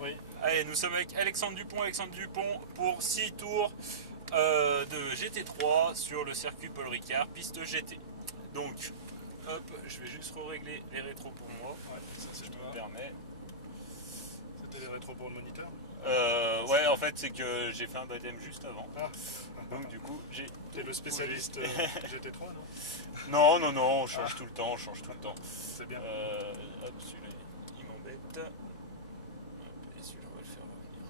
Oui. Allez, nous sommes avec Alexandre Dupont pour 6 tours de GT3 sur le circuit Paul Ricard, piste GT. Donc, hop, je vais juste régler les rétros pour moi. Ouais, ça c'est Je toi. me permets. C'était les rétros pour le moniteur. Ouais, en fait, c'est que j'ai fait un baptême juste avant. Ah, Donc, du coup, j'ai. t'es le spécialiste GT3, non? Non, on change tout le temps, C'est bien. Hop, celui-là, il m'embête. Hop, et celui-là, on va le faire revenir.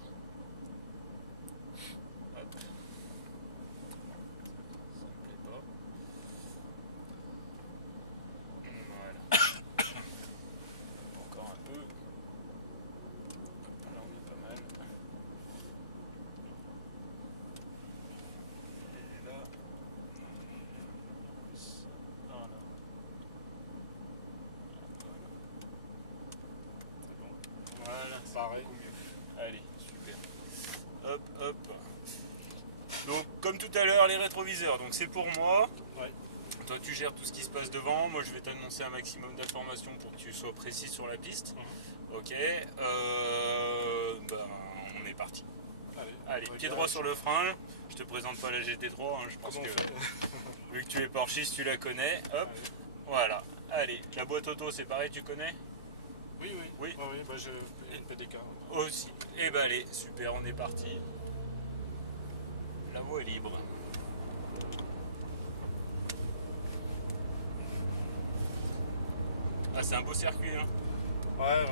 Hop. Ça me plaît pas. Voilà. Encore un peu. Hop, là, on est pas mal. Et là. Voilà. C'est bon. Voilà, c'est Pareil. beaucoup mieux. Allez, super. Hop, hop. Donc, comme tout à l'heure, les rétroviseurs. Donc, c'est pour moi. Ouais. Toi, tu gères tout ce qui se passe devant. Moi, je vais t'annoncer un maximum d'informations pour que tu sois précis sur la piste. Ok. Ben, on est parti. Allez, pied droit sur le frein. Je te présente pas la GT3. Je pense que vu que tu es porchiste, tu la connais. Hop. Allez. Voilà. Allez, la boîte auto, c'est pareil, tu connais? Oui. Oui. Oui, bah je une PDK. Aussi. Et ben allez, super, on est parti. La voie est libre. Ah, c'est un beau circuit, hein. Ouais.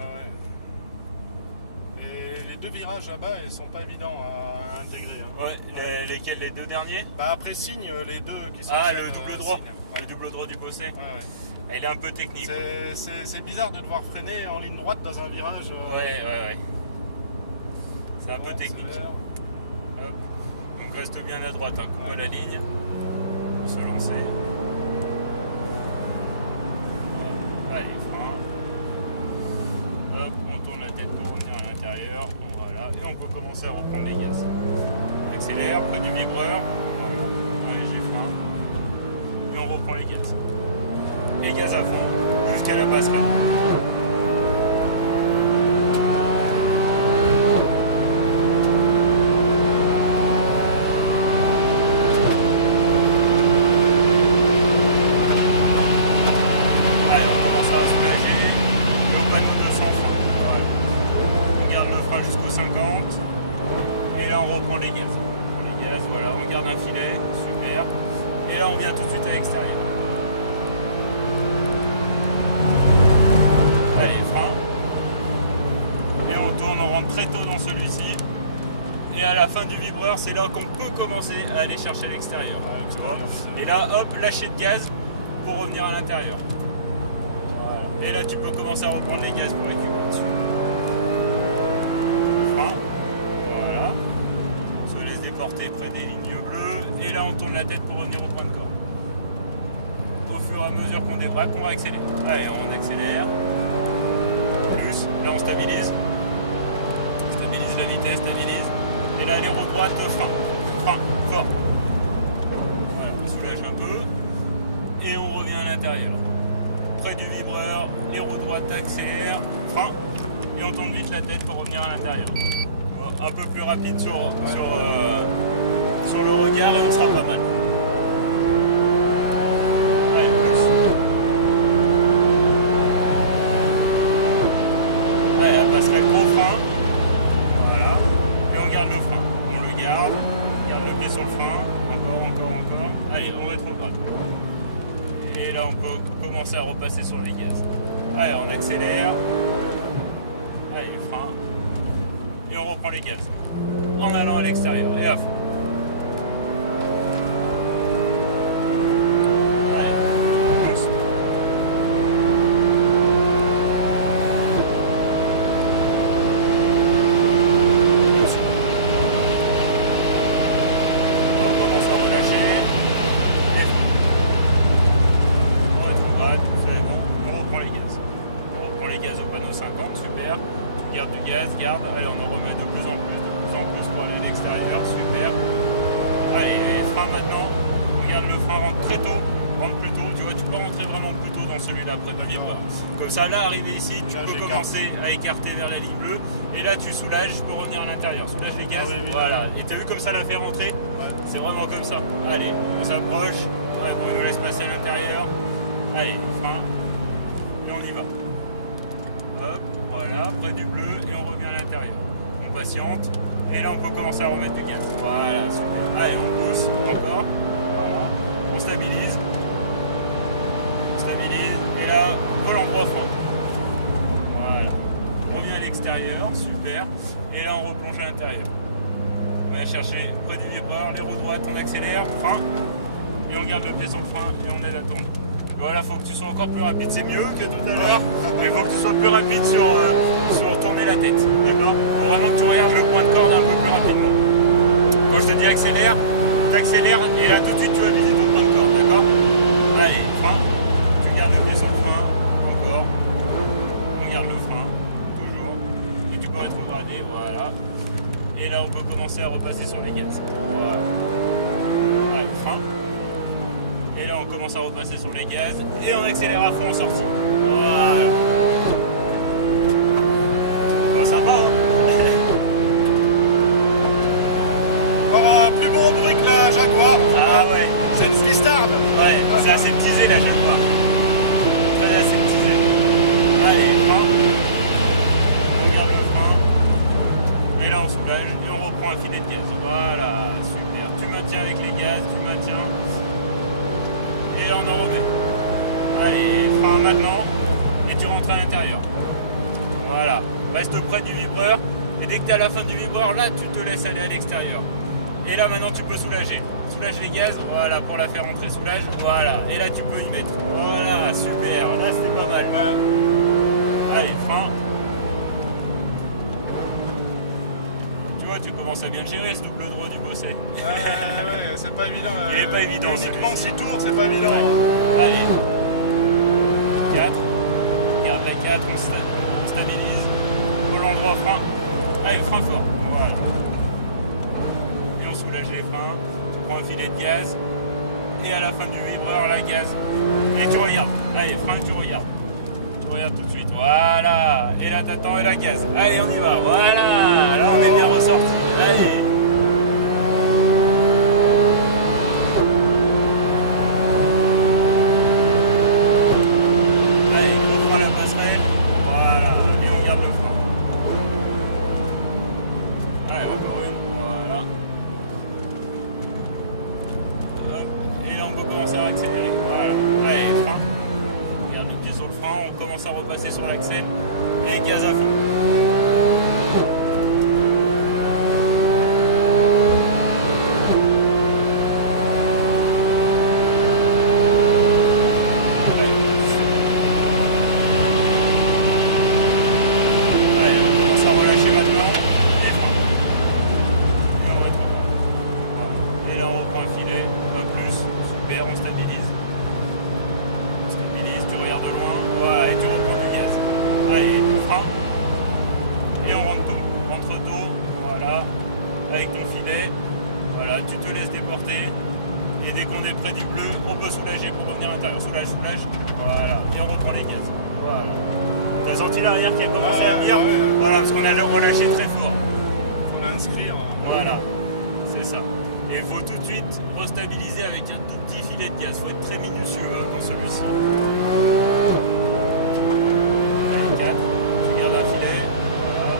Et les deux virages là-bas, ils sont pas évidents à intégrer. Hein. Ouais, lesquels, les deux derniers? Bah après signe, les deux qui sont. Ah, le double droit. Signe. Le double droit du bossé. Ouais. Il est un peu technique. C'est bizarre de devoir freiner en ligne droite dans un virage. Ouais. C'est un peu Bon, technique. c'est Hop. Donc reste bien à droite, hein, couvre la ligne. Pour se lancer. Allez, frein. Hop, on tourne la tête pour revenir à l'intérieur. Voilà. Et on peut commencer à reprendre les gaz. On accélère, près du vibreur. Allez, j'ai frein. Et on reprend les gaz. Et gaz à fond jusqu'à la passerelle. Allez, on commence à soulager. Et au panneau 200 freins. Voilà. On garde le frein jusqu'au 50. Et là, on reprend les gaz. Les gaz, voilà. On garde un filet. Super. Et là, on vient tout de suite à l'extérieur. Allez, frein. Et on tourne, on rentre très tôt dans celui-ci. Et à la fin du vibreur, c'est là qu'on peut commencer à aller chercher à l'extérieur. Tu vois. Et là, hop, lâcher de gaz pour revenir à l'intérieur. Voilà. Et là, tu peux commencer à reprendre les gaz pour récupérer dessus. Frein. Voilà. On se laisse déporter près des lignes bleues. Et là, on tourne la tête pour revenir au point de corps. Au fur et à mesure qu'on débraque, on va accélérer. Allez, on accélère. Plus, là on stabilise. Stabilise la vitesse, stabilise. Et là les roues droites, frein, fort. Voilà, on soulage un peu. Et on revient à l'intérieur. Près du vibreur, les roues droites accélèrent, frein. Et on tourne vite la tête pour revenir à l'intérieur. Un peu plus rapide sur le regard et on sera pas mal. Allez, plus. Allez, la passerelle gros frein. Voilà. Et on garde le frein. On le garde. On garde le pied sur le frein. Encore. Allez, on rétrograde. Et là, on peut commencer à repasser sur les gaz. Allez, on accélère. Allez, frein. Et on reprend les gaz. En allant à l'extérieur. Et à fond. Allez, pousse. On commence à relâcher. Et on rétrograde, c'est bon. On reprend les gaz. On reprend les gaz au panneau 50, super. Tu gardes du gaz, garde. Allez, on en remet de plus en plus pour aller à l'extérieur, super. Allez, frein maintenant. Regarde, le frein rentre très tôt, rentre plus tôt. Tu vois, tu peux rentrer vraiment plus tôt dans celui-là près de vibreur. Comme ça, là, arrivé ici, tu peux commencer à écarter vers la ligne bleue. Et là, tu soulages, je peux revenir à l'intérieur. Soulage les gaz, voilà. Et tu as vu comme ça la fait rentrer? C'est vraiment comme ça. Allez, on s'approche. Ouais, bon, il nous laisse passer à l'intérieur. Allez, frein. Et on y va. Hop, voilà, près du bleu et on revient à l'intérieur. On patiente. Et là, on peut commencer à remettre du gaz. Voilà, super. Allez, on pousse encore. Voilà. On stabilise. On stabilise. Et là, volant droit frein. Voilà. On revient à l'extérieur. Super. Et là, on replonge à l'intérieur. On va chercher près du vibreur, les roues droites, on accélère, frein. Et on garde le pied sur le frein et on aide à tourner. Voilà, il faut que tu sois encore plus rapide. C'est mieux que tout à l'heure, mais il faut que tu sois plus rapide sur tourner la tête. D'accord? Il faut vraiment que tu regardes le point de corde un peu plus rapidement. Quand je te dis accélère, tu accélères et là tout de suite tu vas viser ton point de corde. D'accord? Allez, frein. Tu gardes le pied sur le frein. Encore. On garde le frein. Toujours. Et tu peux rétrograder. Voilà. Et là on peut commencer à repasser sur les gaz. Voilà. Allez, frein. Et là on commence à repasser sur les gaz et on accélère à fond en sortie. Voilà. Bon, sympa hein. Encore un plus beau bruit que la Jaguar. Ah ouais. C'est une Swistarde. Ouais, c'est aseptisé la Jaguar. Très aseptisé. Allez, frein. On garde le frein. Et là on soulage et on reprend un filet de gaz. Voilà, super. Tu maintiens avec les gaz, tu maintiens. Et on en remet. Allez, frein maintenant. Et tu rentres à l'intérieur. Voilà. Reste près du vibreur. Et dès que tu es à la fin du vibreur, là, tu te laisses aller à l'extérieur. Et là, maintenant, tu peux soulager. Soulage les gaz. Voilà, pour la faire rentrer, soulage. Voilà. Et là, tu peux y mettre. Voilà, super. Là, c'est pas mal. Allez, frein. Tu vois, tu commences à bien le gérer, ce double droit du Bosset. Ouais, c'est pas évident. Il est pas évident, Uniquement 6 tours, c'est pas évident. Ouais. Allez. 4. Garde la 4, on stabilise. Volant droit, frein. Allez, frein fort. Voilà. Et on soulage les freins. Tu prends un filet de gaz. Et à la fin du vibreur, la gaz. Et tu regardes. Allez, frein, tu regardes. Tu regardes tout de suite. Voilà. Et là, t'attends et la gaz. Allez, on y va. Voilà. Là, on est bien ressorti. Allez. À repasser sur l'axel et gaz à fond. Allez, on commence à relâcher maintenant et frein. Et on rétrograde. Et là on reprend un filet, un plus, super, on stabilise. Tu regardes de loin, voilà, et tu reprends du gaz. Allez, frein. Et on rentre tôt. Rentre tôt, voilà, avec ton filet. Voilà, tu te laisses déporter. Et dès qu'on est près du bleu, on peut soulager pour revenir à l'intérieur. Soulage, soulage. Voilà, et on reprend les gaz. Voilà. T'as senti l'arrière qui a commencé à venir? Voilà, parce qu'on a relâché très fort. Faut l'inscrire. Voilà, c'est ça. Et il faut tout de suite restabiliser avec un tout petit filet de gaz. Il faut être très minutieux dans celui-ci. Allez, 4. Tu gardes un filet. Voilà.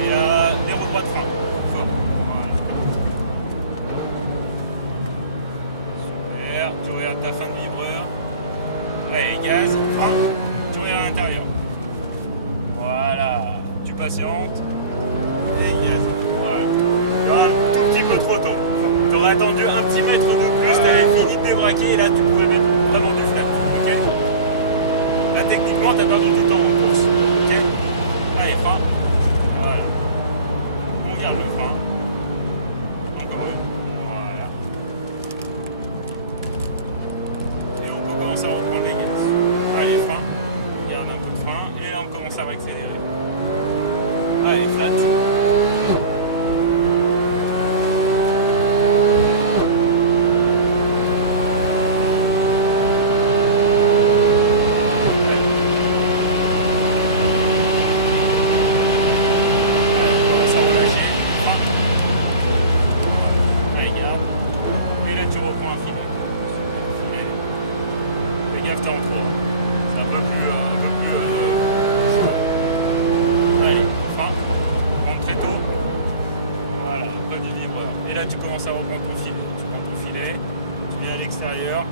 Et là, les roues droites frein. Fort. Voilà. Super. Tu regardes ta fin de vibreur. Allez, gaz. Frein. Tu regardes à l'intérieur. Voilà. Tu patientes. Et gaz. Voilà. Un tout petit peu trop tôt. Tu aurais attendu un petit mètre de plus, tu avais fini de débraquer et là tu pouvais mettre vraiment du flat. Ok? Là techniquement tu as perdu du temps en course. Ok? Allez, frein. Voilà. On garde le frein. Encore une. Voilà. Et on peut commencer à reprendre les gaz. Allez, frein. On garde un peu de frein et là on commence à réaccélérer. Allez, flat. tu commences à reprendre ton filet. Tu prends ton filet, tu viens à l'extérieur,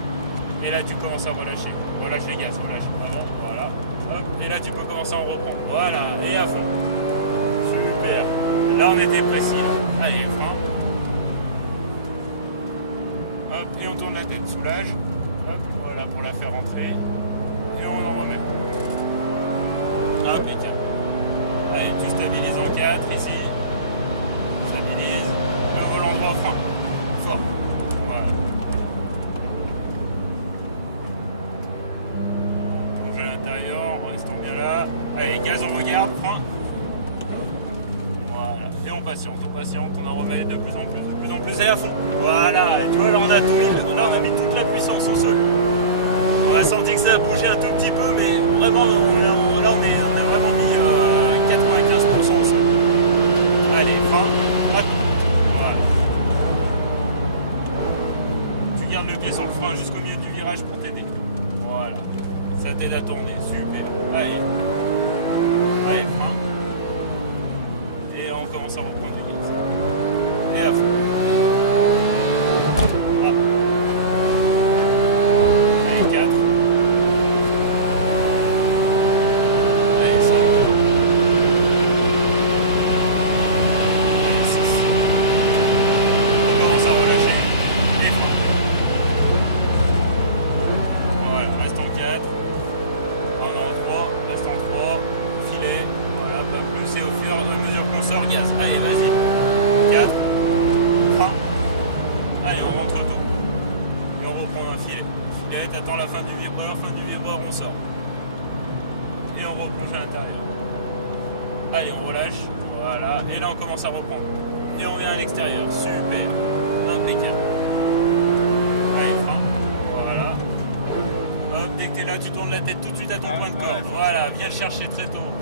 et là tu commences à relâcher. Relâche les gaz, relâche. Avant, voilà. Hop, et là tu peux commencer à en reprendre. Voilà, et à fond. Super. Là on était précis. Là. Allez, frein. Hop, et on tourne la tête, soulage. Hop, voilà pour la faire rentrer. Et on en remet. Impeccable. Allez, tu stabilises en 4 ici. Stabilise. Le volant droit frein. Fort. Voilà. Plonge à l'intérieur, restons bien là. Allez, gaz, on regarde, frein. Voilà. Et on patiente, on en remet de plus en plus, et à fond. Voilà. Et tu vois, là on a tout mis, là on a mis toute la puissance au sol. On a senti que ça a bougé un tout petit peu, mais vraiment, on a vraiment mis 95% au sol. Allez, frein. Voilà. Tu gardes le pied sur le frein jusqu'au milieu du virage pour t'aider. Voilà. Ça t'aide à tourner. Super. Allez. Allez, frein. Et on commence à reprendre du gaz. Et à fond. Ah. Allez, 4. Allez, 5. Allez, 6. On commence à relâcher. Et frein. Voilà, reste en 4. On en 3, reste en 3. Filet. Voilà, pas plus. Et au fur et à mesure qu'on sort, gaz. Allez, vas-y. 4. Frein. Allez, on rentre tout. Et on reprend un filet. Filet, t'attends la fin du vibreur, on sort. Et on replonge à l'intérieur. Allez, on relâche. Voilà. Et là, on commence à reprendre. Et on vient à l'extérieur. Super. Impeccable. Allez, frein. Voilà. Hop, dès que t'es là, tu tournes la tête tout de suite à ton point de corde. Voilà, viens le chercher très tôt.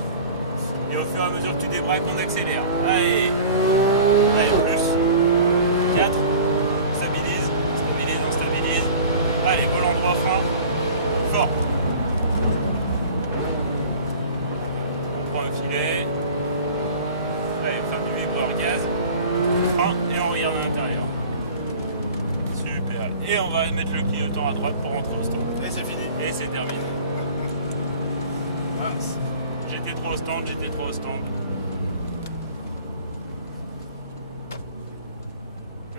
Et au fur et à mesure que tu débraques, on accélère. Allez. Allez, plus. 4. Stabilise, on stabilise. Allez, volant droit, frein. Fort. On prend un filet. Allez, fin du vibreur, gaz. Frein, et on regarde à l'intérieur. Super. Et on va mettre le clignotant à droite pour rentrer au stand. Et c'est fini. Et c'est terminé. Mince. J'étais trop au stand.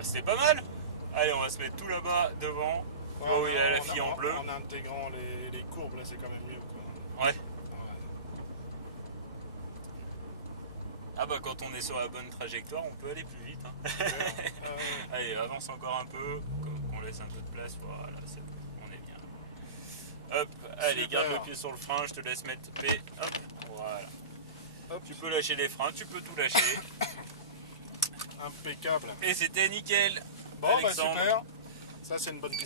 C'était pas mal. Allez, on va se mettre tout là-bas, devant. Oh oui, il y a la fille en bleu. En intégrant les courbes, là, c'est quand même mieux. Quoi. Ouais. Ah bah quand on est sur la bonne trajectoire, on peut aller plus vite. Hein. Allez, avance encore un peu. On laisse un peu de place. Voilà, c'est bon. On est bien. Hop, allez, Super. garde le pied sur le frein. Je te laisse mettre P. Hop, voilà. Hop. Tu peux lâcher les freins, tu peux tout lâcher. Impeccable. Et c'était nickel. Bon, bah Alexandre. super. Ça, c'est une bonne